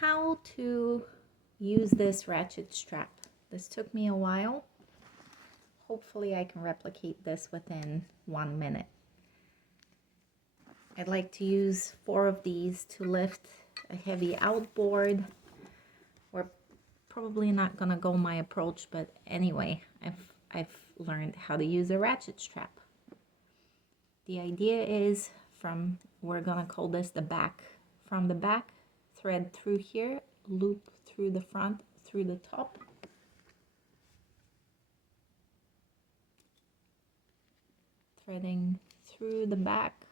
how to use this ratchet strap. This took me a while. Hopefully I can replicate this within 1 minute. I'd like to use 4 of these to lift a heavy outboard. We're probably not gonna go my approach, but anyway, I've learned how to use a ratchet strap. The idea is we're gonna call this the back. From the back, thread through here, loop through the front, through the top. Threading through the back.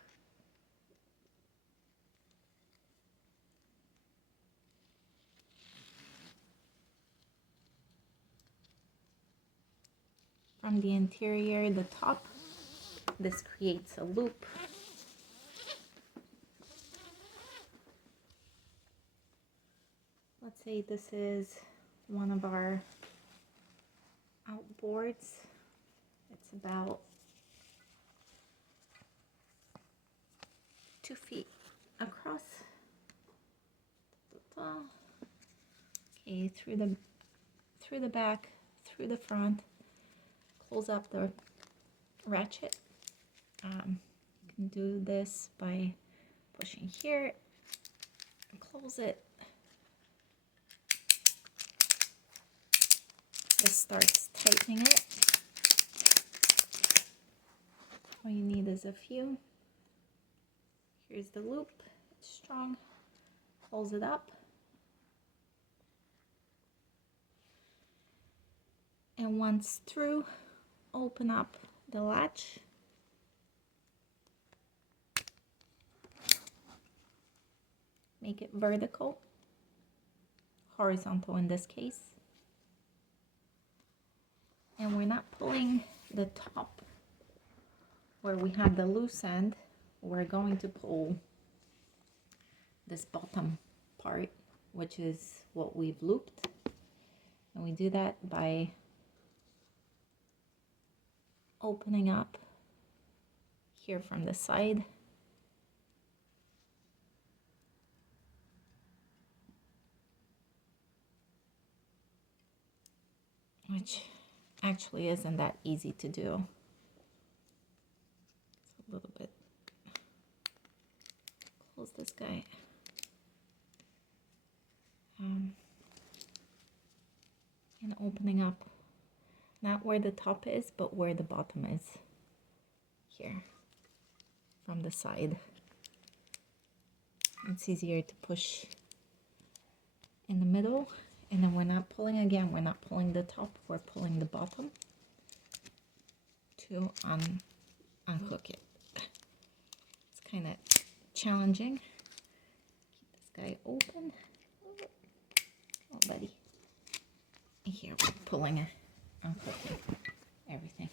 From the interior, the top, this creates a loop. Let's say this is one of our outboards. It's about 2 feet across. Okay, through the back, through the front. Close up the ratchet. You can do this by pushing here and close it. This starts tightening it. All you need is a few. Here's the loop. It's strong. Close it up. And once through, open up the latch. Make it vertical, horizontal in this case. And we're not pulling the top where we have the loose end. We're going to pull this bottom part, which is what we've looped. And we do that by opening up here from the side. Which actually isn't that easy to do. It's a little bit. Close this guy. And opening up, not where the top is, but where the bottom is. Here, from the side. It's easier to push in the middle. And then we're not pulling again, we're not pulling the top, we're pulling the bottom to unhook it. It's kind of challenging. Keep this guy open. Oh, buddy. Here we're pulling it, unhooking everything.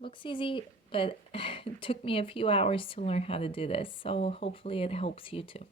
Looks easy, but it took me a few hours to learn how to do this, so hopefully it helps you too.